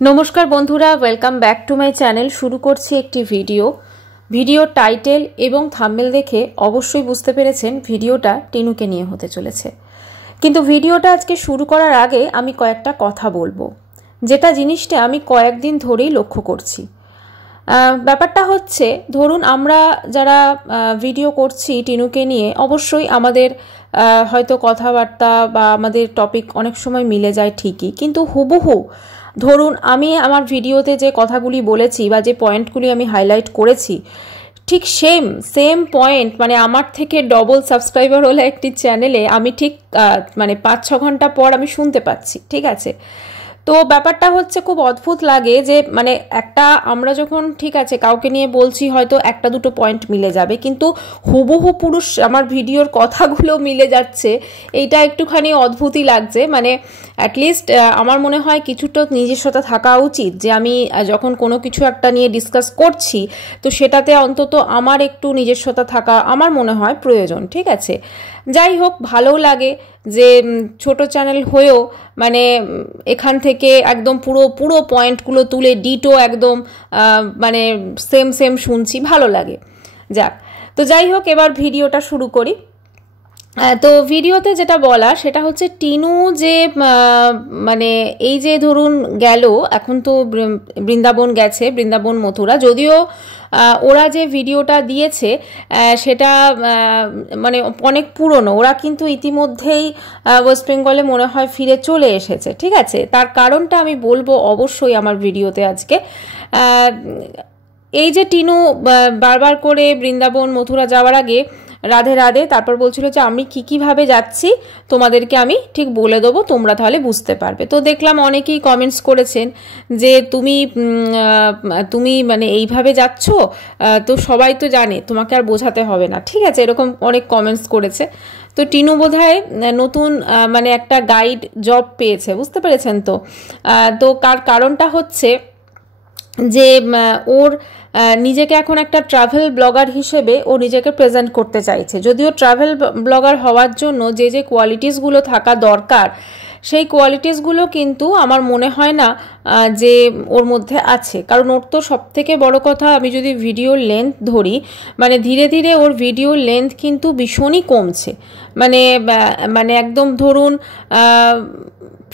नमस्कार बंधुरा welcome back to my channel. शुरू करছি একটি ভিডিও টাইটেল এবং থাম্বনেল দেখে অবশ্যই বুঝতে পেরেছেন ভিডিওটা টিনুকে নিয়ে হতে চলেছে। কিন্তু ভিডিওটা আজকে শুরু করার আগে আমি কয়েকটা কথা বলবো, যেটা জিনিসটা আমি কয়েকদিন ধরেই লক্ষ্য করছি। ব্যাপারটা হচ্ছে, ধরুন আমরা যারা ভিডিও করছি টিনুকে নিয়ে, অবশ্যই আমাদের হয়তো কথাবার্তা বা আমাদের টপিক অনেক সময় মিলে যায় ঠিকই, কিন্তু হুবহু ধরুন আমি আমার ভিডিওতে যে কথাগুলি বলেছি বা যে পয়েন্টগুলি আমি হাইলাইট করেছি, ঠিক সেম পয়েন্ট মানে আমার থেকে ডবল সাবস্ক্রাইবার হলে একটি চ্যানেলে আমি ঠিক মানে 5-6 ঘন্টা পর আমি শুনতে পাচ্ছি। ঠিক আছে, তো ব্যাপারটা হচ্ছে খুব অদ্ভুত লাগে যে মানে একটা আমরা যখন ঠিক আছে কাউকে নিয়ে বলছি হয়তো একটা দুটো পয়েন্ট মিলে যাবে, কিন্তু হুবহু পুরুষ আমার ভিডিওর কথাগুলো মিলে যাচ্ছে, এইটা একটুখানি অদ্ভুতই লাগছে। মানে অ্যাটলিস্ট আমার মনে হয় কিছুটা নিজস্বতা থাকা উচিত, যে আমি যখন কোনো কিছু একটা নিয়ে ডিসকাস করছি তো সেটাতে অন্তত আমার একটু নিজস্বতা থাকা আমার মনে হয় প্রয়োজন। ঠিক আছে, যাই হোক, ভালোও লাগে যে ছোট চ্যানেল হয়েও মানে এখান থেকে একদম পুরো পয়েন্টগুলো তুলে ডিটো একদম মানে সেম শুনছি, ভালো লাগে। যাক, তো যাই হোক, এবার ভিডিওটা শুরু করি। তো ভিডিওতে যেটা বলা সেটা হচ্ছে টিনু যে মানে এই যে ধরুন গেল, এখন তো বৃন্দাবন গেছে, বৃন্দাবন মথুরা, যদিও ওরা যে ভিডিওটা দিয়েছে সেটা মানে অনেক পুরনো, ওরা কিন্তু ইতিমধ্যেই ওয়েস্ট বেঙ্গলে মনে হয় ফিরে চলে এসেছে। ঠিক আছে, তার কারণটা আমি বলবো অবশ্যই আমার ভিডিওতে আজকে। এই যে টিনু বারবার করে বৃন্দাবন মথুরা যাওয়ার আগে রাধে রাধে তারপর বলছিল যে আমি কিভাবে যাচ্ছি তোমাদেরকে আমি ঠিক বলে দেবো, তোমরা তাহলে বুঝতে পারবে। তো দেখলাম অনেকেই কমেন্টস করেছেন যে তুমি মানে এইভাবে যাচ্ছ, তো সবাই তো জানে, তোমাকে আর বোঝাতে হবে না। ঠিক আছে, এরকম অনেক কমেন্টস করেছে। তো টিনু বোধহয় নতুন মানে একটা গাইড জব পেয়েছে, বুঝতে পেরেছেন তো। তো কারণটা হচ্ছে যে ওর নিজেকে এখন একটা ট্রাভেল ব্লগার হিসেবে ও নিজেকে প্রেজেন্ট করতে চাইছে। যদিও ট্রাভেল ব্লগার হওয়ার জন্য যে কোয়ালিটিসগুলো থাকা দরকার, সেই কোয়ালিটিসগুলো কিন্তু আমার মনে হয় না যে ওর মধ্যে আছে। কারণ ওর তো সব থেকে বড় কথা, আমি যদি ভিডিওর লেন্থ ধরি, মানে ধীরে ধীরে ওর ভিডিওর লেন্থ কিন্তু ভীষণই কমছে। মানে একদম ধরুন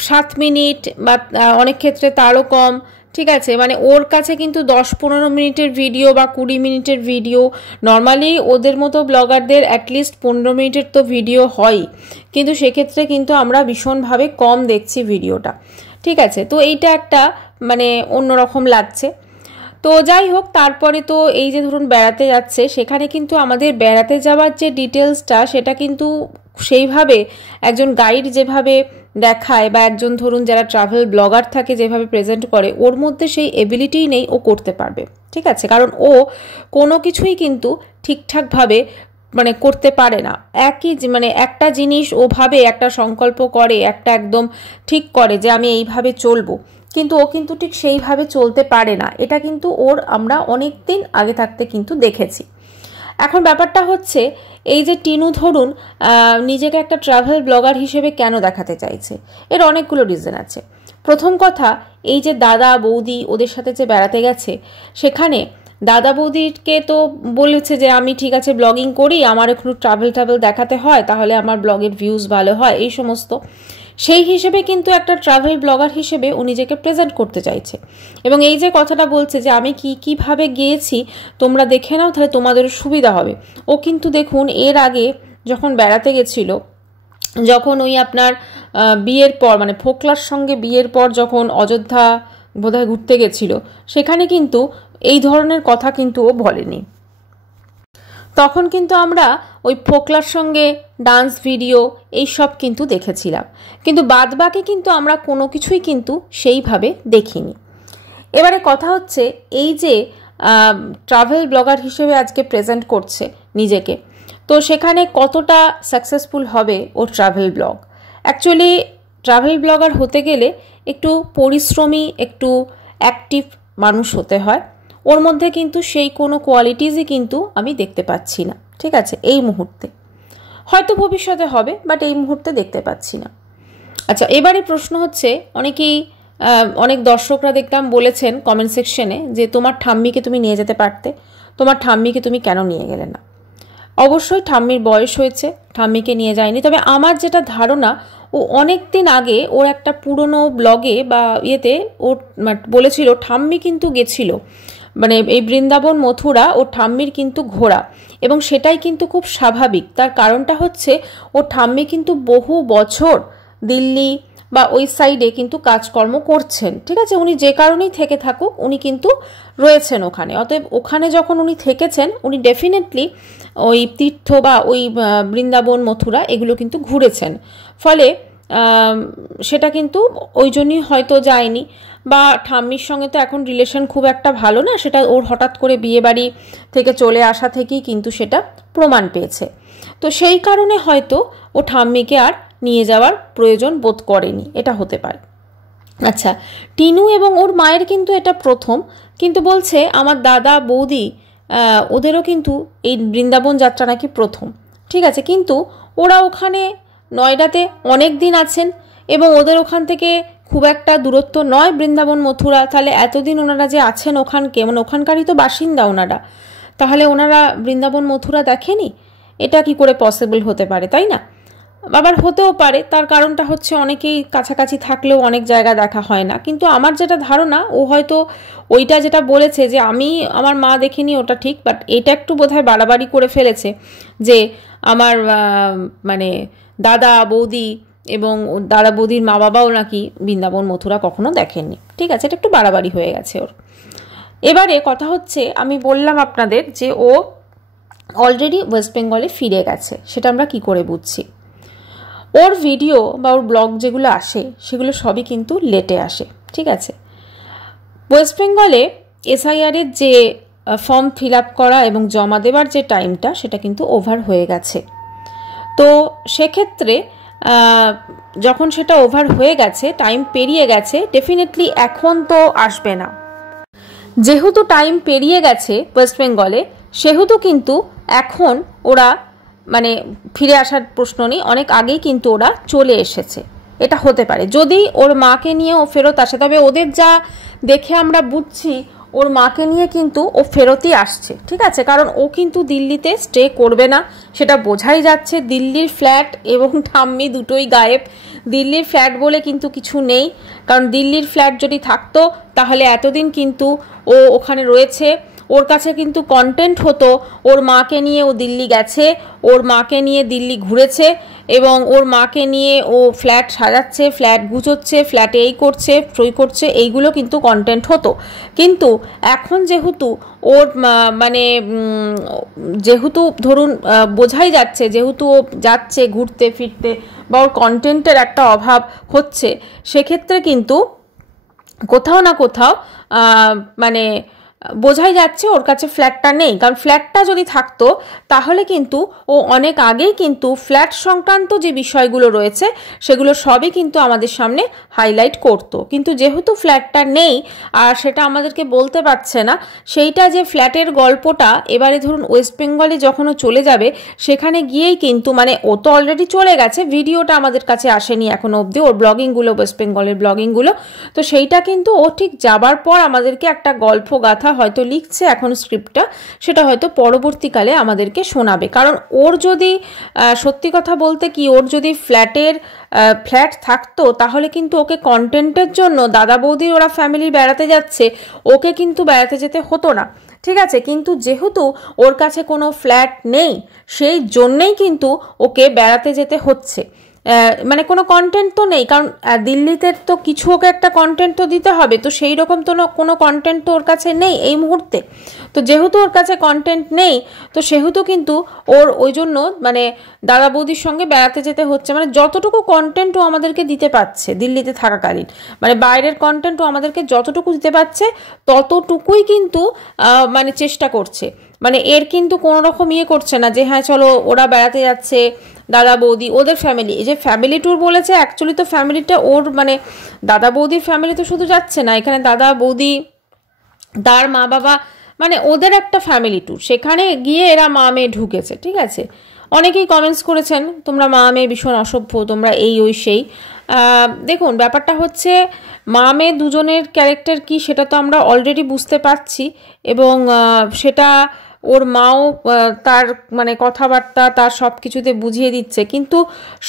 7 মিনিট বা অনেক ক্ষেত্রে তারও কম। ঠিক আছে, মানে ওর কাছে কিন্তু 10-15 মিনিটের ভিডিও বা 20 মিনিটের ভিডিও, নর্মালি ওদের মতো ব্লগারদের অ্যাটলিস্ট 15 মিনিটের তো ভিডিও হয়, কিন্তু সেক্ষেত্রে কিন্তু আমরা ভীষণভাবে কম দেখছি ভিডিওটা। ঠিক আছে, তো এইটা একটা মানে অন্যরকম লাগছে। তো যাই হোক, তারপরে তো এই যে ধরুন বেড়াতে যাচ্ছে, সেখানে কিন্তু আমাদের বেড়াতে যাওয়ার যে ডিটেলসটা সেটা কিন্তু সেইভাবে একজন গাইড যেভাবে দেখায় বা একজন ধরুন যারা ট্রাভেল ব্লগার থাকে যেভাবে প্রেজেন্ট করে, ওর মধ্যে সেই এবিলিটিই নেই ও করতে পারবে। ঠিক আছে, কারণ ও কোনো কিছুই কিন্তু ঠিকঠাকভাবে মানে করতে পারে না। মানে একটা জিনিস ওভাবে একটা সংকল্প করে, একটা একদম ঠিক করে যে আমি এইভাবে চলবো, কিন্তু ও কিন্তু ঠিক সেইভাবে চলতে পারে না। এটা কিন্তু আমরা অনেক দিন আগে থাকতে কিন্তু দেখেছি। এখন ব্যাপারটা হচ্ছে, এই যে টিনু ধরুন নিজেকে একটা ট্রাভেল ব্লগার হিসেবে কেন দেখাতে চাইছে, এর অনেকগুলো রিজন আছে। প্রথম কথা, এই যে দাদা বৌদি ওদের সাথে যে বেড়াতে গেছে, সেখানে দাদা বৌদিকে তো বলেছে যে আমি ঠিক আছে ব্লগিং করি, আমার একটু ট্রাভেল দেখাতে হয়, তাহলে আমার ব্লগের ভিউজ ভালো হয়, এই সমস্ত। সেই হিসেবে কিন্তু একটা ট্রাভেল ব্লগার হিসেবে ও নিজেকে প্রেজেন্ট করতে চাইছে। এবং এই যে কথাটা বলছে যে আমি কিভাবে গিয়েছি তোমরা দেখে নাও, তাহলে তোমাদের সুবিধা হবে। ও কিন্তু দেখুন এর আগে যখন বেড়াতে গেছিল, যখন ওই আপনার বিয়ের পর মানে ফোকলার সঙ্গে বিয়ের পর যখন অযোধ্যা বোধহয় ঘুরতে গেছিল, সেখানে কিন্তু এই ধরনের কথা কিন্তু ও বলেনি। তখন কিন্তু আমরা ওই ফোকলার সঙ্গে ডান্স ভিডিও এই সব কিন্তু দেখেছিলাম, কিন্তু বাদবাকি কিন্তু আমরা কোনো কিছুই কিন্তু সেইভাবে দেখিনি। এবারে কথা হচ্ছে, এই যে ট্রাভেল ব্লগার হিসেবে আজকে প্রেজেন্ট করছে নিজেকে, তো সেখানে কতটা সাকসেসফুল হবে ওর travel blog. Actually travel blogger হতে গেলে একটু পরিশ্রমী, একটু অ্যাক্টিভ মানুষ হতে হয়। ওর মধ্যে কিন্তু সেই কোনো কোয়ালিটিসই কিন্তু আমি দেখতে পাচ্ছি না। ঠিক আছে, এই মুহূর্তে, হয়তো ভবিষ্যতে হবে, বাট এই মুহূর্তে দেখতে পাচ্ছি না। আচ্ছা, এবারে প্রশ্ন হচ্ছে, অনেকেই অনেক দর্শকরা দেখতাম বলেছেন কমেন্ট সেকশনে যে তোমার ঠাম্মিকে তুমি নিয়ে যেতে পারতে, তোমার ঠাম্মিকে তুমি কেন নিয়ে গেলে না। অবশ্যই ঠাম্মির বয়স হয়েছে, ঠাম্মিকে নিয়ে যায়নি। তবে আমার যেটা ধারণা, ও অনেক দিন আগে ওর একটা পুরনো ব্লগে বা ইয়েতে ও বলেছিল ঠাম্মি কিন্তু গেছিল, মানে এই বৃন্দাবন মথুরা ও ঠাম্মির কিন্তু ঘোরা, এবং সেটাই কিন্তু খুব স্বাভাবিক। তার কারণটা হচ্ছে ও ঠাম্মি কিন্তু বহু বছর দিল্লি বা ওই সাইডে কিন্তু কাজকর্ম করছেন, ঠিক আছে। উনি যে কারণেই থেকে থাকুক উনি কিন্তু রয়েছেন ওখানে। অতএব ওখানে যখন উনি থেকেছেন উনি ডেফিনেটলি ওই তীর্থ বা ওই বৃন্দাবন মথুরা এগুলো কিন্তু ঘুরেছেন। ফলে সেটা কিন্তু ওই জন্যই হয়তো যায়নি। বা ঠাম্মির সঙ্গে তো এখন রিলেশন খুব একটা ভালো না, সেটা ওর হঠাৎ করে বিয়ে বাড়ি থেকে চলে আসা থেকেই কিন্তু সেটা প্রমাণ পেয়েছে। তো সেই কারণে হয়তো ও ঠাম্মিকে আর নিয়ে যাওয়ার প্রয়োজন বোধ করেনি, এটা হতে পারে। আচ্ছা, টিনু এবং ওর মায়ের কিন্তু এটা প্রথম, কিন্তু বলছে আমার দাদা বৌদি ওদেরও কিন্তু এই বৃন্দাবন যাত্রা নাকি প্রথম, ঠিক আছে। কিন্তু ওরা ওখানে নয়ডাতে অনেক দিন আছেন এবং ওদের ওখান থেকে খুব একটা দূরত্ব নয় বৃন্দাবন মথুরা। তাহলে এতদিন ওনারা যে আছেন ওখানকে, মানে ওখানকারই তো বাসিন্দা ওনারা, তাহলে ওনারা বৃন্দাবন মথুরা দেখেনি? এটা কি করে পসিবল হতে পারে, তাই না? আবার হতেও পারে, তার কারণটা হচ্ছে অনেকেই কাছাকাছি থাকলেও অনেক জায়গা দেখা হয় না। কিন্তু আমার যেটা ধারণা, ও হয়তো ওইটা যেটা বলেছে যে আমি আমার মা দেখিনি, ওটা ঠিক, বাট এটা একটু বোধহয় বাড়াবাড়ি করে ফেলেছে যে আমার মানে দাদা বৌদি এবং দাদা বৌদির মা বাবাও নাকি বৃন্দাবন মথুরা কখনো দেখেননি, ঠিক আছে। এটা একটু বাড়াবাড়ি হয়ে গেছে ওর। এবারে কথা হচ্ছে, আমি বললাম আপনাদের যে ও অলরেডি ওয়েস্ট বেঙ্গলে ফিরে গেছে, সেটা আমরা কি করে বুঝছি? ওর ভিডিও বা ওর ব্লগ যেগুলো আসে সেগুলো সবই কিন্তু লেটে আসে, ঠিক আছে। ওয়েস্ট বেঙ্গলে এসআইআরের যে ফর্ম ফিল আপ করা এবং জমা দেওয়ার যে টাইমটা, সেটা কিন্তু ওভার হয়ে গেছে। তো সেক্ষেত্রে যখন সেটা ওভার হয়ে গেছে, টাইম পেরিয়ে গেছে, ডেফিনেটলি এখন তো আসবে না। যেহেতু টাইম পেরিয়ে গেছে ওয়েস্ট বেঙ্গলে, সেহেতু কিন্তু এখন ওরা মানে ফিরে আসার প্রশ্ন নেই, অনেক আগেই কিন্তু ওরা চলে এসেছে। এটা হতে পারে যদি ওর মাকে নিয়ে ও ফেরত আসে। তবে ওদের যা দেখে আমরা বুঝছি, ওর মাকে নিয়ে কিন্তু ও ফেরতই আসছে, ঠিক আছে। কারণ ও কিন্তু দিল্লিতে স্টে করবে না, সেটা বোঝাই যাচ্ছে। দিল্লির ফ্ল্যাট এবং ঠাম্মি দুটোই গায়েব। দিল্লির ফ্ল্যাট বলে কিন্তু কিছু নেই, কারণ দিল্লির ফ্ল্যাট যদি থাকতো তাহলে এতদিন কিন্তু ও ওখানে রয়েছে। ওর কাছে কিন্তু কন্টেন্ট হতো ওর মাকে নিয়ে ও দিল্লি গেছে, ওর মাকে নিয়ে দিল্লি ঘুরেছে এবং ওর মাকে নিয়ে ও ফ্ল্যাট সাজাচ্ছে, ফ্ল্যাট গুছোচ্ছে, ফ্ল্যাটে এই করছে, সই করছে, এইগুলো কিন্তু কন্টেন্ট হতো। কিন্তু এখন যেহেতু ওর মানে যেহেতু ধরুন বোঝাই যাচ্ছে, যেহেতু ও যাচ্ছে ঘুরতে ফিরতে বা ওর কন্টেন্টের একটা অভাব হচ্ছে, সেক্ষেত্রে কিন্তু কোথাও না কোথাও মানে বোঝাই যাচ্ছে ওর কাছে ফ্ল্যাটটা নেই। কারণ ফ্ল্যাটটা যদি থাকতো তাহলে কিন্তু ও অনেক আগেই কিন্তু ফ্ল্যাট সংক্রান্ত যে বিষয়গুলো রয়েছে সেগুলো সবই কিন্তু আমাদের সামনে হাইলাইট করতো। কিন্তু যেহেতু ফ্ল্যাটটা নেই আর সেটা আমাদেরকে বলতে পারছে না, সেইটা যে ফ্ল্যাটের গল্পটা এবারে ধরুন ওয়েস্ট বেঙ্গলে যখন ও চলে যাবে সেখানে গিয়েই কিন্তু, মানে ও তো অলরেডি চলে গেছে, ভিডিওটা আমাদের কাছে আসেনি এখনো অবধি, ওর ব্লগিংগুলো, ওয়েস্ট বেঙ্গলের ব্লগিংগুলো, তো সেইটা কিন্তু ও ঠিক যাবার পর আমাদেরকে একটা গল্প গাথা হয়তো লিখছে এখন স্ক্রিপ্টটা, সেটা হয়তো পরবর্তীকালে আমাদেরকে শোনাবে। কারণ ওর যদি সত্যি কথা বলতে কি, ওর যদি ফ্ল্যাট থাকতো তাহলে কিন্তু ওকে কন্টেন্টের জন্য দাদা বৌদির ওরা ফ্যামিলি বেড়াতে যাচ্ছে, ওকে কিন্তু বেড়াতে যেতে হতো না, ঠিক আছে। কিন্তু যেহেতু ওর কাছে কোনো ফ্ল্যাট নেই সেই জন্যেই কিন্তু ওকে বেড়াতে যেতে হচ্ছে। মানে কোনো কন্টেন্ট তো নেই, কারণ দিল্লিতে তো কিছু ওকে একটা কন্টেন্ট তো দিতে হবে, তো সেই রকম তো কোনো কন্টেন্ট তো ওর কাছে নেই এই মুহূর্তে। তো যেহেতু ওর কাছে কন্টেন্ট নেই, তো সেহেতু কিন্তু ওর ওই জন্য মানে দাদা বৌদির সঙ্গে বেড়াতে যেতে হচ্ছে। মানে যতটুকু কন্টেন্ট ও আমাদেরকে দিতে পারছে দিল্লিতে থাকাকালীন, মানে বাইরের কন্টেন্ট ও আমাদেরকে যতটুকু দিতে পারছে ততটুকুই কিন্তু মানে চেষ্টা করছে। মানে এর কিন্তু কোনো রকম করছে না যে হ্যাঁ চলো ওরা বেড়াতে যাচ্ছে দাদা বৌদি ওদের ফ্যামিলি, এই যে ফ্যামিলি ট্যুর বলেছে, অ্যাকচুয়ালি তো ফ্যামিলিটা ওর মানে দাদা বৌদির ফ্যামিলি তো শুধু যাচ্ছে না, এখানে দাদা বৌদি তার মা বাবা মানে ওদের একটা ফ্যামিলি ট্যুর, সেখানে গিয়ে এরা মা মেয়ে ঢুকেছে, ঠিক আছে। অনেকেই কমেন্টস করেছেন তোমরা মা মেয়ে ভীষণ অসভ্য, তোমরা এই ওই সেই, দেখুন ব্যাপারটা হচ্ছে মা মেয়ে দুজনের ক্যারেক্টার কি সেটা তো আমরা অলরেডি বুঝতে পারছি, এবং সেটা ওর মাও তার মানে কথাবার্তা তার সব কিছুতে বুঝিয়ে দিচ্ছে। কিন্তু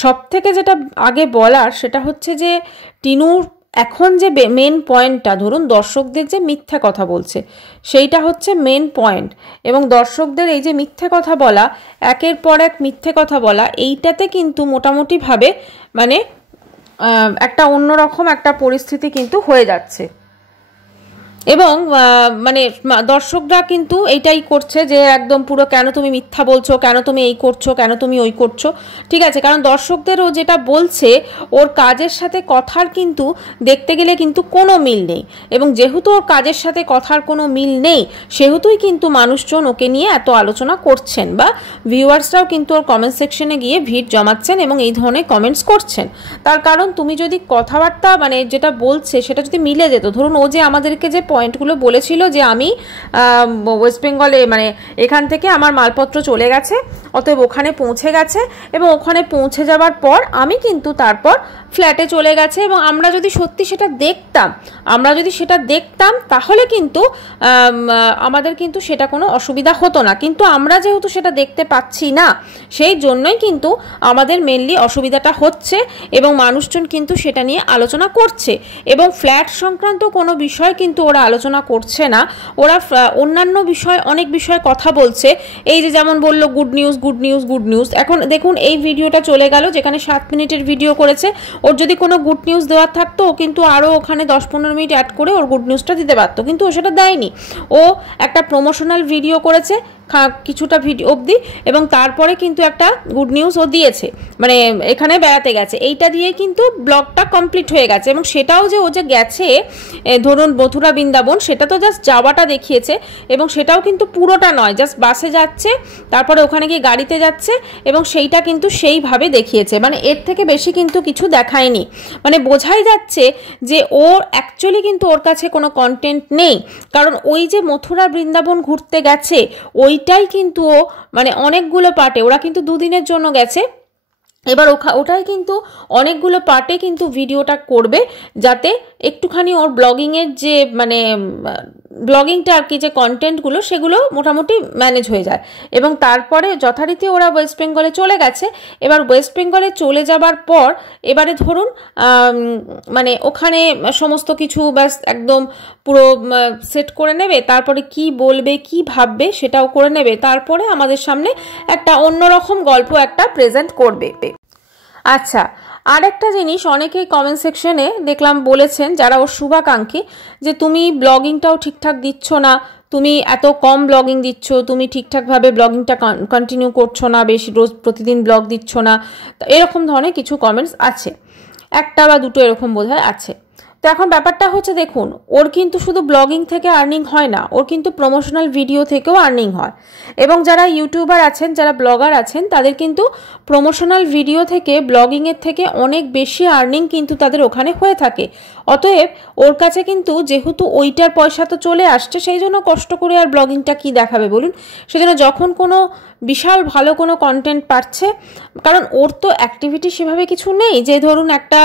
সব থেকে যেটা আগে বলার সেটা হচ্ছে যে টিনুর এখন যে মেন পয়েন্টটা, ধরুন দর্শকদের যে মিথ্যা কথা বলছে সেইটা হচ্ছে মেন পয়েন্ট, এবং দর্শকদের এই যে মিথ্যে কথা বলা, একের পর এক মিথ্যে কথা বলা, এইটাতে কিন্তু মোটামুটিভাবে মানে একটা অন্যরকম একটা পরিস্থিতি কিন্তু হয়ে যাচ্ছে। এবং মানে দর্শকরা কিন্তু এইটাই করছে যে একদম পুরো কেন তুমি মিথ্যা বলছো, কেন তুমি এই করছো, কেন তুমি ওই করছো, ঠিক আছে। কারণ দর্শকদেরও যেটা বলছে ওর কাজের সাথে কথার কিন্তু দেখতে গেলে কিন্তু কোনো মিল নেই, এবং যেহেতু ওর কাজের সাথে কথার কোনো মিল নেই সেহেতুই কিন্তু মানুষজন ওকে নিয়ে এত আলোচনা করছেন, বা ভিউয়ার্সরাও কিন্তু ওর কমেন্ট সেকশনে গিয়ে ভিড় জমাচ্ছেন এবং এই ধরনের কমেন্টস করছেন। তার কারণ তুমি যদি কথাবার্তা মানে যেটা বলছে সেটা যদি মিলে যেত, ধরুন ও যে আমাদেরকে যে পয়েন্টগুলো বলেছিল যে আমি ওয়েস্ট বেঙ্গলে মানে এখান থেকে আমার মালপত্র চলে গেছে, অতএব ওখানে পৌঁছে গেছে, এবং ওখানে পৌঁছে যাওয়ার পর আমি কিন্তু তারপর ফ্ল্যাটে চলে গেছে, এবং আমরা যদি সত্যি সেটা দেখতাম তাহলে কিন্তু আমাদের কিন্তু সেটা কোনো অসুবিধা হতো না। কিন্তু আমরা যেহেতু সেটা দেখতে পাচ্ছি না সেই জন্যই কিন্তু আমাদের মেনলি অসুবিধাটা হচ্ছে, এবং মানুষজন কিন্তু সেটা নিয়ে আলোচনা করছে। এবং ফ্ল্যাট সংক্রান্ত কোনো বিষয় কিন্তু ওরা আলোচনা করছে না, ওরা অন্যান্য বিষয় অনেক বিষয়ে কথা বলছে। এই যে যেমন বললো good news good news good news, এখন দেখুন এই ভিডিওটা চলে গেল যেখানে 7 মিনিটের ভিডিও করেছে, ওর যদি কোনো গুড নিউজ দেওয়ার থাকতো ও কিন্তু আরও ওখানে 10-15 মিনিট অ্যাড করে ওর গুড নিউজটা দিতে পারতো, কিন্তু ও সেটা দেয়নি। ও একটা প্রমোশনাল ভিডিও করেছে কিছুটা ভিডিও অবধি, এবং তারপরে কিন্তু একটা গুড নিউজ ও দিয়েছে, মানে এখানে বেড়াতে গেছে, এইটা দিয়ে কিন্তু ব্লগটা কমপ্লিট হয়ে গেছে। এবং সেটাও যে ও যে গেছে ধরুন মথুরা বৃন্দাবন, সেটা তো জাস্ট যাওয়াটা দেখিয়েছে, এবং সেটাও কিন্তু পুরোটা নয়, জাস্ট বাসে যাচ্ছে তারপরে ওখানে গিয়ে গাড়িতে যাচ্ছে, এবং সেইটা কিন্তু সেইভাবে দেখিয়েছে, মানে এর থেকে বেশি কিন্তু কিছু দেখায়নি। মানে বোঝাই যাচ্ছে যে ওর অ্যাকচুয়ালি কিন্তু ওর কাছে কোনো কন্টেন্ট নেই, কারণ ওই যে মথুরা বৃন্দাবন ঘুরতে গেছে ওইটাই কিন্তু ও মানে অনেকগুলো পার্টে, ওরা কিন্তু 2 দিনের জন্য গেছে, এবার ওটাই কিন্তু অনেকগুলো পার্টে কিন্তু ভিডিওটা করবে, যাতে একটুখানি ওর ব্লগিংয়ের যে মানে ব্লগিংটা আর কি যে কন্টেন্টগুলো সেগুলো মোটামুটি ম্যানেজ হয়ে যায়। এবং তারপরে যথারীতি ওরা ওয়েস্ট বেঙ্গলে চলে গেছে। এবার ওয়েস্ট বেঙ্গলে চলে যাবার পর এবারে ধরুন মানে ওখানে সমস্ত কিছু ব্যাস একদম পুরো সেট করে নেবে, তারপরে কি বলবে কি ভাববে সেটাও করে নেবে, তারপরে আমাদের সামনে একটা অন্যরকম গল্প একটা প্রেজেন্ট করবে। আচ্ছা, আরেকটা জিনিস অনেকেই কমেন্ট সেকশনে দেখলাম বলেছেন যারা ওর শুভাকাঙ্ক্ষী, যে তুমি ব্লগিংটাও ঠিকঠাক দিচ্ছ না, তুমি এত কম ব্লগিং দিচ্ছ, তুমি ঠিকঠাকভাবে ব্লগিংটা কন্টিনিউ করছো না, বেশি রোজ প্রতিদিন ব্লগ দিচ্ছ না, এরকম ধরনের কিছু কমেন্টস আছে, একটা বা দুটো এরকম বোধহয় আছে। তো এখন ব্যাপারটা হচ্ছে দেখুন, ওর কিন্তু শুধু ব্লগিং থেকে আর্নিং হয় না, ওর কিন্তু প্রমোশনাল ভিডিও থেকেও আর্নিং হয়, এবং যারা ইউটিউবার আছেন যারা ব্লগার আছেন তাদের কিন্তু প্রমোশনাল ভিডিও থেকে ব্লগিংয়ের থেকে অনেক বেশি আর্নিং কিন্তু তাদের ওখানে হয়ে থাকে। অতএব ওর কাছে কিন্তু যেহেতু ওইটার পয়সা তো চলে আসছে, সেই জন্য কষ্ট করে আর ব্লগিংটা কি দেখাবে বলুন। সেজন্য যখন কোনো বিশাল ভালো কোনো কন্টেন্ট পাচ্ছে, কারণ ওর তো অ্যাক্টিভিটি সেভাবে কিছু নেই যে ধরুন একটা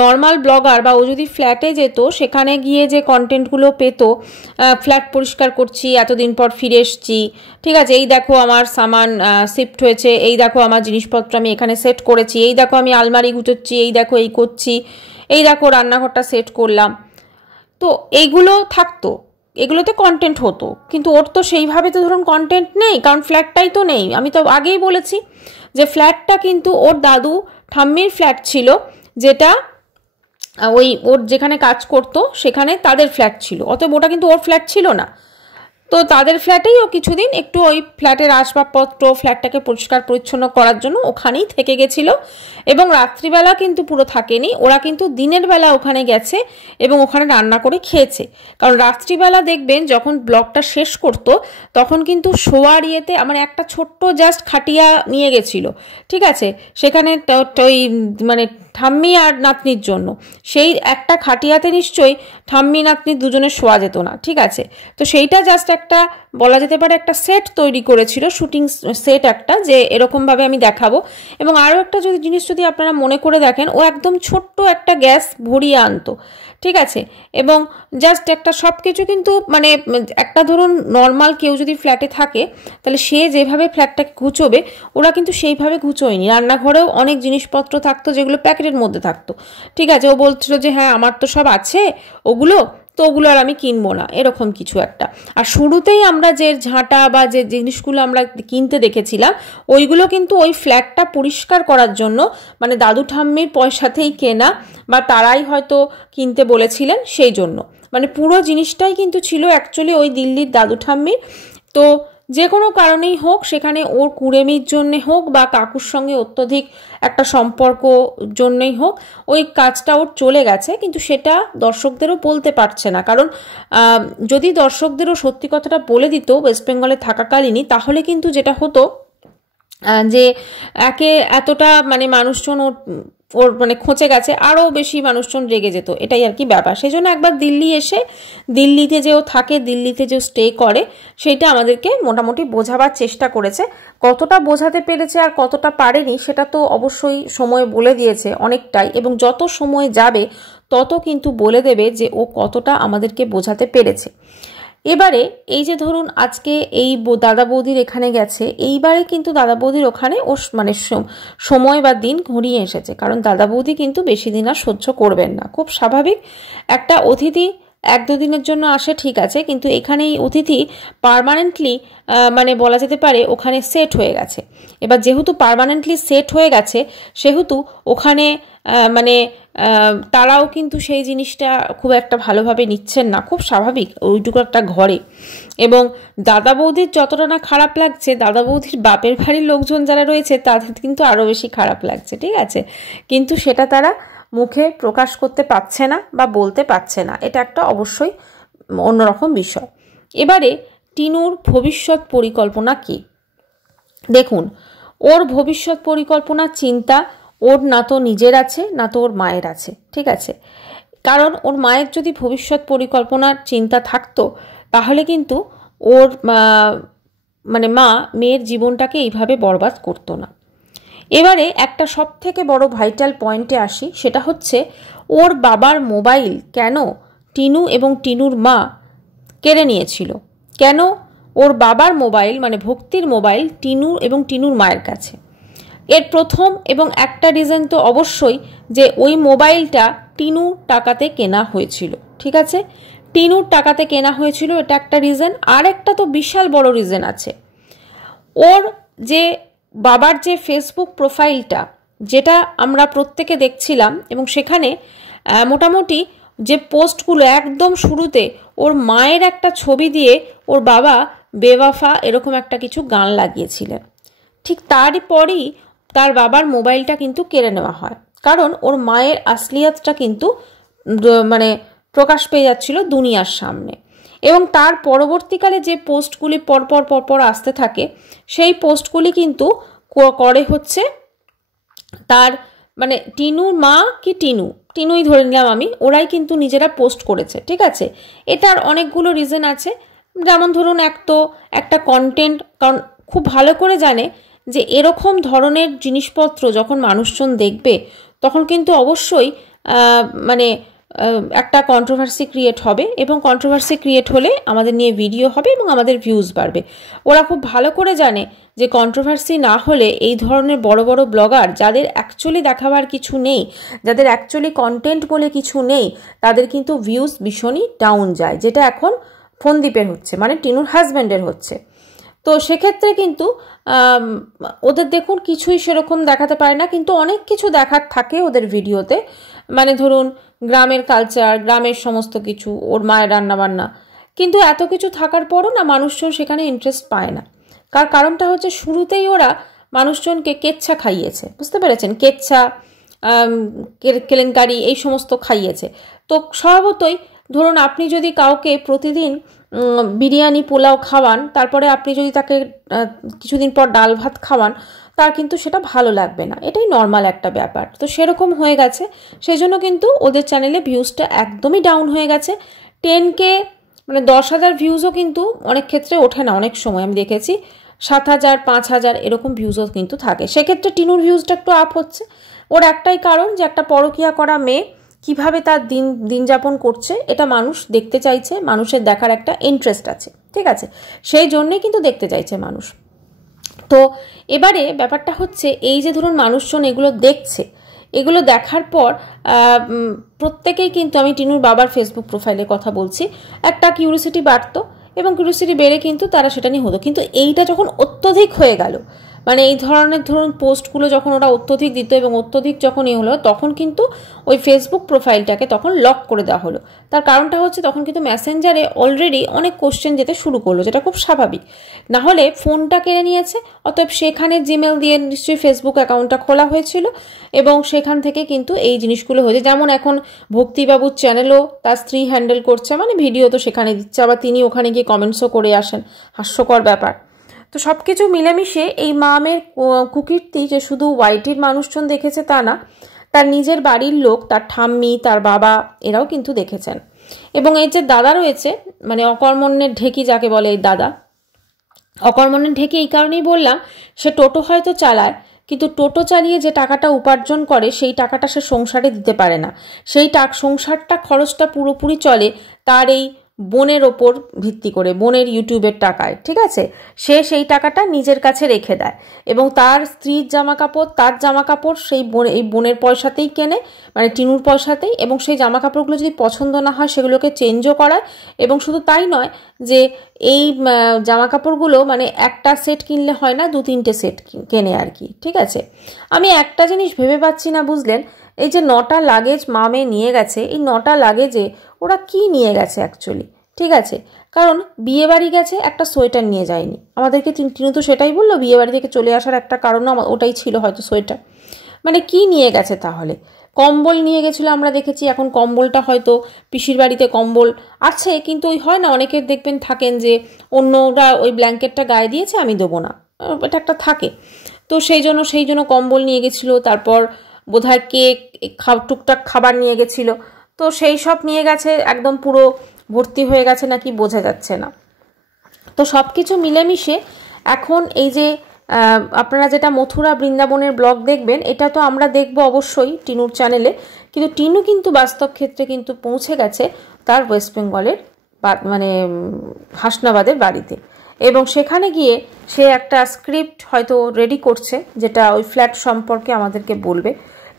নর্মাল ব্লগার বা ও যদি ফ্ল্যাটে যেত সেখানে গিয়ে যে কন্টেন্টগুলো পেত, ফ্ল্যাট পরিষ্কার করছি, এতদিন পর ফিরে এসছি, ঠিক আছে, এই দেখো আমার সামান শিফট হয়েছে, এই দেখো আমার জিনিসপত্র আমি এখানে সেট করেছি, এই দেখো আমি আলমারি গুছোচ্ছি, এই দেখো এই করছি, এই দেখো রান্নাঘরটা সেট করলাম, তো এইগুলো থাকতো, এগুলোতে কন্টেন্ট হতো। কিন্তু ওর তো সেইভাবে তো ধরুন কন্টেন্ট নেই, কারণ ফ্ল্যাটটাই তো নেই। আমি তো আগেই বলেছি যে ফ্ল্যাটটা কিন্তু ওর দাদু ঠাম্মির ফ্ল্যাট ছিল, যেটা ওই ওর যেখানে কাজ করতো সেখানে তাদের ফ্ল্যাট ছিল, অতএব ওটা কিন্তু ওর ফ্ল্যাট ছিল না। তো তাদের ফ্ল্যাটেই ও কিছুদিন একটু ওই ফ্ল্যাটের আসবাবপত্র ফ্ল্যাটটাকে পরিষ্কার পরিচ্ছন্ন করার জন্য ওখানেই থেকে গেছিল, এবং রাত্রিবেলা কিন্তু পুরো থাকেনি, ওরা কিন্তু দিনের বেলা ওখানে গেছে এবং ওখানে রান্না করে খেয়েছে। কারণ রাত্রিবেলা দেখবেন যখন ব্লগটা শেষ করতো তখন কিন্তু শোয়ার ইয়েতে আমার একটা ছোট্ট জাস্ট খাটিয়া নিয়ে গেছিল, ঠিক আছে, সেখানে ওই মানে ঠাম্মি আর নাতনির জন্য, সেই একটা খাটিয়াতে নিশ্চয়ই ঠাম্মি নাতনি দুজনে শোয়া যেত না, ঠিক আছে। তো সেইটা জাস্ট একটা বলা যেতে পারে একটা সেট তৈরি করেছিল, শুটিং সেট একটা, যে এরকমভাবে আমি দেখাবো। এবং আরও একটা জিনিস যদি আপনারা মনে করে দেখেন, ও একদম ছোট্ট একটা গ্যাস ভরিয়ে আনতো, ঠিক আছে, এবং জাস্ট একটা সব কিছু কিন্তু মানে একটা ধরুন নর্মাল কেউ যদি ফ্ল্যাটে থাকে তাহলে সে যেভাবে ফ্ল্যাটটাকে ঘুচোবে ওরা কিন্তু সেইভাবে ঘুচোয়নি। রান্নাঘরেও অনেক জিনিসপত্র থাকতো যেগুলো প্যাকেটের মধ্যে থাকতো, ঠিক আছে, ও বলছিল যে হ্যাঁ আমার তো সব আছে ওগুলো, তো ওগুলো আর আমি কিনবো না, এরকম কিছু একটা। আর শুরুতেই আমরা যে ঝাঁটা বা যে জিনিসগুলো আমরা কিনতে দেখেছিলাম ওইগুলো কিন্তু ওই ফ্ল্যাটটা পরিষ্কার করার জন্য মানে দাদু ঠাম্মির পয়সাতেই কেনা, বা তারাই হয়তো কিনতে বলেছিলেন সেই জন্য। মানে পুরো জিনিসটাই কিন্তু ছিল অ্যাকচুয়ালি ওই দিল্লির দাদু ঠাম্মির। তো যে কোনো কারণেই হোক, সেখানে ওর কুড়েমির জন্যে হোক বা কাকুর সঙ্গে অত্যধিক একটা সম্পর্ক জন্যই হোক, ওই কাজটা ওর চলে গেছে, কিন্তু সেটা দর্শকদেরও বলতে পারছে না। কারণ যদি দর্শকদেরও সত্যি কথাটা বলে দিত ওয়েস্ট বেঙ্গলে থাকাকালীনই, তাহলে কিন্তু যেটা হতো যে একে এতটা মানে মানুষজন ওর মানে খোঁচে গেছে, আরও বেশি মানুষজন রেগে যেত, এটাই আর কি ব্যাপার। সেই জন্য একবার দিল্লি এসে দিল্লিতে যে ও থাকে, দিল্লিতে যে স্টে করে, সেইটা আমাদেরকে মোটামুটি বোঝাবার চেষ্টা করেছে। কতটা বোঝাতে পেরেছে আর কতটা পারেনি সেটা তো অবশ্যই সময় বলে দিয়েছে অনেকটাই, এবং যত সময় যাবে তত কিন্তু বলে দেবে যে ও কতটা আমাদেরকে বোঝাতে পেরেছে। এবারে এই যে ধরুন আজকে এই দাদা বৌদির এখানে গেছে, এইবারে কিন্তু দাদা বৌদির ওখানে ও মানে সময় বা দিন ঘুরিয়ে এসেছে, কারণ দাদা বৌদি কিন্তু বেশি দিন আর সহ্য করবেন না। খুব স্বাভাবিক, একটা অতিথি 1-2 দিনের জন্য আসে ঠিক আছে, কিন্তু এখানে এই অতিথি পার্মানেন্টলি মানে বলা যেতে পারে ওখানে সেট হয়ে গেছে। এবার যেহেতু পার্মানেন্টলি সেট হয়ে গেছে সেহেতু ওখানে মানে তারাও কিন্তু সেই জিনিসটা খুব একটা ভালোভাবে নিচ্ছেন না, খুব স্বাভাবিক ওইটুকু একটা ঘরে। এবং দাদা বৌদির যতটা না খারাপ লাগছে, দাদা বৌদির বাপের বাড়ির লোকজন যারা রয়েছে তাদের কিন্তু আরও বেশি খারাপ লাগছে, ঠিক আছে, কিন্তু সেটা তারা মুখে প্রকাশ করতে পারছে না বা বলতে পারছে না, এটা একটা অবশ্যই অন্যরকম বিষয়। এবারে টিনুর ভবিষ্যৎ পরিকল্পনা কি? দেখুন, ওর ভবিষ্যৎ পরিকল্পনার চিন্তা ওর না তো নিজের আছে না তো ওর মায়ের আছে, ঠিক আছে, কারণ ওর মায়ের যদি ভবিষ্যৎ পরিকল্পনার চিন্তা থাকতো তাহলে কিন্তু ওর মানে মা মেয়ের জীবনটাকে এইভাবে বরবাদ করতো না। এবারে একটা সব থেকে বড় ভাইটাল পয়েন্টে আসি, সেটা হচ্ছে ওর বাবার মোবাইল কেন টিনু এবং টিনুর মা কেড়ে নিয়েছিল। কেন ওর বাবার মোবাইল মানে ভক্তির মোবাইল টিনু এবং টিনুর মায়ের কাছে? এর প্রথম এবং একটা রিজন তো অবশ্যই যে ওই মোবাইলটা টিনুর টাকাতে কেনা হয়েছিল, ঠিক আছে, টিনুর টাকাতে কেনা হয়েছিল, এটা একটা রিজন। আর একটা তো বিশাল বড় রিজন আছে, ওর যে বাবার যে ফেসবুক প্রোফাইলটা যেটা আমরা প্রত্যেকে দেখছিলাম, এবং সেখানে মোটামুটি যে পোস্টগুলো একদম শুরুতে ওর মায়ের একটা ছবি দিয়ে ওর বাবা বেওয়াফা এরকম একটা কিছু গান লাগিয়েছিলেন, ঠিক তারই পরই তার বাবার মোবাইলটা কিন্তু কেড়ে নেওয়া হয়, কারণ ওর মায়ের আসলিয়াতটা কিন্তু মানে প্রকাশ পেয়ে যাচ্ছিল দুনিয়ার সামনে। এবং তার পরবর্তীকালে যে পোস্টগুলি পরপর আসতে থাকে সেই পোস্টগুলি কিন্তু করে হচ্ছে তার মানে টিনুর মা কি টিনুই ধরে নিলাম আমি, ওরাই কিন্তু নিজেরা পোস্ট করেছে, ঠিক আছে। এটার অনেকগুলো রিজন আছে, যেমন ধরুন একটা কন্টেন্ট, কারণ খুব ভালো করে জানে যে এরকম ধরনের জিনিসপত্র যখন মানুষজন দেখবে তখন কিন্তু অবশ্যই মানে একটা কন্ট্রোভার্সি ক্রিয়েট হবে, এবং কন্ট্রোভার্সি ক্রিয়েট হলে আমাদের নিয়ে ভিডিও হবে এবং আমাদের ভিউজ বাড়বে। ওরা খুব ভালো করে জানে যে কন্ট্রোভার্সি না হলে এই ধরনের বড় বড় ব্লগার যাদের অ্যাকচুয়ালি দেখাবার কিছু নেই, যাদের অ্যাকচুয়ালি কন্টেন্ট বলে কিছু নেই, তাদের কিন্তু ভিউজ ভীষণই ডাউন যায়, যেটা এখন ফোনদীপের হচ্ছে, মানে টিনুর হাজব্যান্ডের হচ্ছে। তো সেক্ষেত্রে কিন্তু ওদের দেখুন কিছুই সেরকম দেখাতে পারে না, কিন্তু অনেক কিছু দেখার থাকে ওদের ভিডিওতে, মানে ধরুন গ্রামের কালচার, গ্রামের সমস্ত কিছু, ওর মায়ের রান্নাবান্না, কিন্তু এত কিছু থাকার পরও না মানুষজন সেখানে ইন্টারেস্ট পায় না। কারণটা হচ্ছে শুরুতেই ওরা মানুষজনকে কেচ্ছা খাইয়েছে, বুঝতে পেরেছেন, কেচ্ছা কেলেঙ্কারি এই সমস্ত খাইয়েছে। তো স্বভাবতই ধরুন আপনি যদি কাউকে প্রতিদিন বিরিয়ানি পোলাও খাওয়ান, তারপরে আপনি যদি তাকে কিছুদিন পর ডাল ভাত খাওয়ান, তার কিন্তু সেটা ভালো লাগবে না, এটাই নর্মাল একটা ব্যাপার। তো সেরকম হয়ে গেছে, সেই জন্য কিন্তু ওদের চ্যানেলে ভিউজটা একদমই ডাউন হয়ে গেছে। 10K মানে 10,000 ভিউজও কিন্তু অনেক ক্ষেত্রে ওঠে না, অনেক সময় আমি দেখেছি 7,000 5,000 এরকম ভিউজও কিন্তু থাকে। সেক্ষেত্রে টিনুর ভিউজটা একটু আপ হচ্ছে। ওর একটাই কারণ যে একটা পরকীয়া করা মেয়ে কিভাবে তার দিন যাপন করছে এটা মানুষ দেখতে চাইছে, মানুষের দেখার একটা ইন্টারেস্ট আছে, ঠিক আছে, সেই জন্যই কিন্তু দেখতে চাইছে মানুষ। তো এবারে ব্যাপারটা হচ্ছে এই যে ধরুন মানুষজন এগুলো দেখছে, এগুলো দেখার পর প্রত্যেকেই কিন্তু, আমি টিনুর বাবার ফেসবুক প্রোফাইলের কথা বলছি, একটা কিউরিওসিটি বাড়তো এবং কিউরিওসিটি বেড়ে কিন্তু তারা সেটা নিয়ে হতো। কিন্তু এইটা যখন অত্যধিক হয়ে গেল, মানে এই ধরনের ধরুন পোস্টগুলো যখন ওরা অত্যধিক দিত এবং অত্যধিক যখন এ হলো, তখন কিন্তু ওই ফেসবুক প্রোফাইলটাকে তখন লক করে দেওয়া হলো। তার কারণটা হচ্ছে তখন কিন্তু মেসেঞ্জারে অলরেডি অনেক কোশ্চেন যেতে শুরু করলো, যেটা খুব স্বাভাবিক। না হলে ফোনটা কেড়ে নিয়েছে, অতএব সেখানে জিমেল দিয়ে নিশ্চয়ই ফেসবুক অ্যাকাউন্টটা খোলা হয়েছিল এবং সেখান থেকে কিন্তু এই জিনিসগুলো হয়েছে। যেমন এখন ভক্তিবাবুর চ্যানেলও তার স্ত্রী হ্যান্ডেল করছে, মানে ভিডিও তো সেখানে দিচ্ছে, আবার তিনি ওখানে গিয়ে কমেন্টসও করে আসেন, হাস্যকর ব্যাপার। তো সব কিছু মিলেমিশে এই মামের কুকীর্তি যে শুধু ওয়াইটির মানুষজন দেখেছে তা না, তার নিজের বাড়ির লোক, তার ঠাম্মি, তার বাবা, এরাও কিন্তু দেখেছেন। এবং এই যে দাদা রয়েছে, মানে অকর্মণ্যের ঢেকি যাকে বলে, এই দাদা অকর্মণ্যের ঢেকি এই কারণেই বললাম, সে টোটো হয়তো চালায়, কিন্তু টোটো চালিয়ে যে টাকাটা উপার্জন করে সেই টাকাটা সে সংসারে দিতে পারে না। সেই সংসারটা খরচটা পুরোপুরি চলে তার এই বোনের ওপর ভিত্তি করে, বোনের ইউটিউবের টাকায়, ঠিক আছে। সে সেই টাকাটা নিজের কাছে রেখে দেয় এবং তার স্ত্রীর জামা কাপড়, তার জামা কাপড় সেই এই বোনের পয়সাতেই কেনে, মানে টিনুর পয়সাতেই। এবং সেই জামা কাপড়গুলো যদি পছন্দ না হয় সেগুলোকে চেঞ্জও করায়। এবং শুধু তাই নয় যে এই জামা কাপড়গুলো মানে একটা সেট কিনলে হয় না, 2-3টে সেট কেনে আর কি, ঠিক আছে। আমি একটা জিনিস ভেবে পাচ্ছি না, বুঝলেন, এই যে 9টা লাগেজ মামে নিয়ে গেছে, এই 9টা লাগেজে ওরা কি নিয়ে গেছে অ্যাকচুয়ালি, ঠিক আছে। কারণ বিয়ে বাড়ি গেছে, একটা সোয়েটার নিয়ে যায়নি। আমাদেরকে টিনু তো সেটাই বললো, বিয়ে বাড়ি থেকে চলে আসার একটা কারণও ওটাই ছিল হয়তো, সোয়েটার। মানে কি নিয়ে গেছে তাহলে? কম্বল নিয়ে গেছিলো আমরা দেখেছি, এখন কম্বলটা হয়তো পিসির বাড়িতে কম্বল আছে, কিন্তু ওই হয় না অনেকের দেখবেন থাকেন যে অন্যরা ওই ব্ল্যাঙ্কেটটা গায়ে দিয়েছে, আমি দেবো না, এটা একটা থাকে। তো সেই জন্য কম্বল নিয়ে গেছিলো। তারপর বোধহয় কেক, টুকটাক খাবার নিয়ে গেছিলো। তো সেই সব নিয়ে গেছে, একদম পুরো ভর্তি হয়ে গেছে নাকি বোঝা যাচ্ছে না। তো সব কিছু মিলেমিশে এখন এই যে আপনারা যেটা মথুরা বৃন্দাবনের ব্লগ দেখবেন, এটা তো আমরা দেখব অবশ্যই টিনুর চ্যানেলে, কিন্তু টিনু কিন্তু বাস্তব ক্ষেত্রে কিন্তু পৌঁছে গেছে তার ওয়েস্ট বেঙ্গলের মানে হাসনাবাদের বাড়িতে। এবং সেখানে গিয়ে সে একটা স্ক্রিপ্ট হয়তো রেডি করছে, যেটা ওই ফ্ল্যাট সম্পর্কে আমাদেরকে বলবে।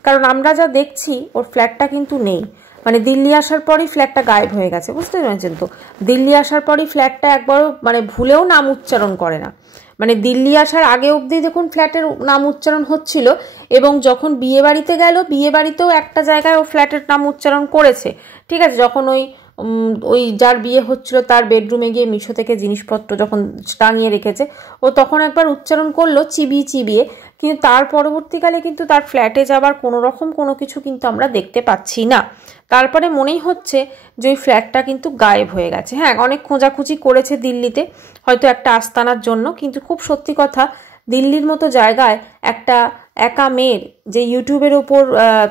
কারণ আমরা যা দেখছি ওর ফ্ল্যাটটা কিন্তু নেই, মানে দিল্লি আসার পরই ফ্ল্যাটটা গায়েব হয়ে গেছে, বুঝতে পেরেছেন তো। দিল্লি আসার পরই ফ্ল্যাটটা একবারও মানে ভুলেও নাম উচ্চারণ করে না, মানে দিল্লি আসার আগে অবধি দেখুন ফ্ল্যাটের নাম উচ্চারণ হচ্ছিল। এবং যখন বিয়ে বাড়িতে গেল, বিয়ে বাড়িতেও একটা জায়গায় ও ফ্ল্যাটের নাম উচ্চারণ করেছে, ঠিক আছে। যখন ওই যার বিয়ে হচ্ছিল তার বেডরুমে গিয়ে মিশো থেকে জিনিসপত্র যখন টাঙিয়ে রেখেছে, ও তখন একবার উচ্চারণ করলো চিবিয়ে, কিন্তু তার পরবর্তীকালে কিন্তু তার ফ্ল্যাটে যাবার কোনো রকম কোনো কিছু কিন্তু আমরা দেখতে পাচ্ছি না। তারপরে মনেই হচ্ছে যে ওই ফ্ল্যাটটা কিন্তু গায়েব হয়ে গেছে। হ্যাঁ, অনেক খোঁজাখুঁজি করেছে দিল্লিতে, হয়তো একটা আস্তানার জন্য, কিন্তু খুব সত্যি কথা, দিল্লির মতো জায়গায় একটা একা মেয়ের যে ইউটিউবের ওপর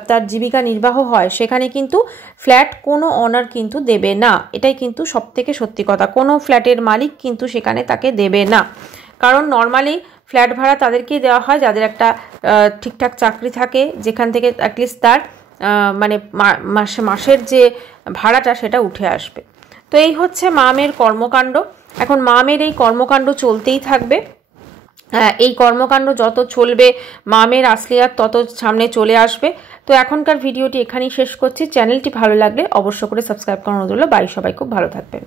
তার জীবিকা নির্বাহ হয়, সেখানে কিন্তু ফ্ল্যাট কোনো অনার কিন্তু দেবে না। এটাই কিন্তু সবথেকে সত্যি কথা, কোনো ফ্ল্যাটের মালিক কিন্তু সেখানে তাকে দেবে না। কারণ নর্মালি ফ্ল্যাট ভাড়া তাদেরকেই দেওয়া হয় যাদের একটা ঠিকঠাক চাকরি থাকে, যেখান থেকে অ্যাটলিস্ট তার মানে মাসের যে ভাড়াটা সেটা উঠে আসবে। তো এই হচ্ছে মামের কর্মকাণ্ড। এখন মামের এই কর্মকাণ্ড চলতেই থাকবে। এই কর্মকাণ্ড যত চলবে মামের আসলিয়াত তত সামনে চলে আসবে। তো এখনকার ভিডিওটি এখানেই শেষ করছি। চ্যানেলটি ভালো লাগলে অবশ্য করে সাবস্ক্রাইব করানো হলো। বাই, সবাই খুব ভালো থাকবেন।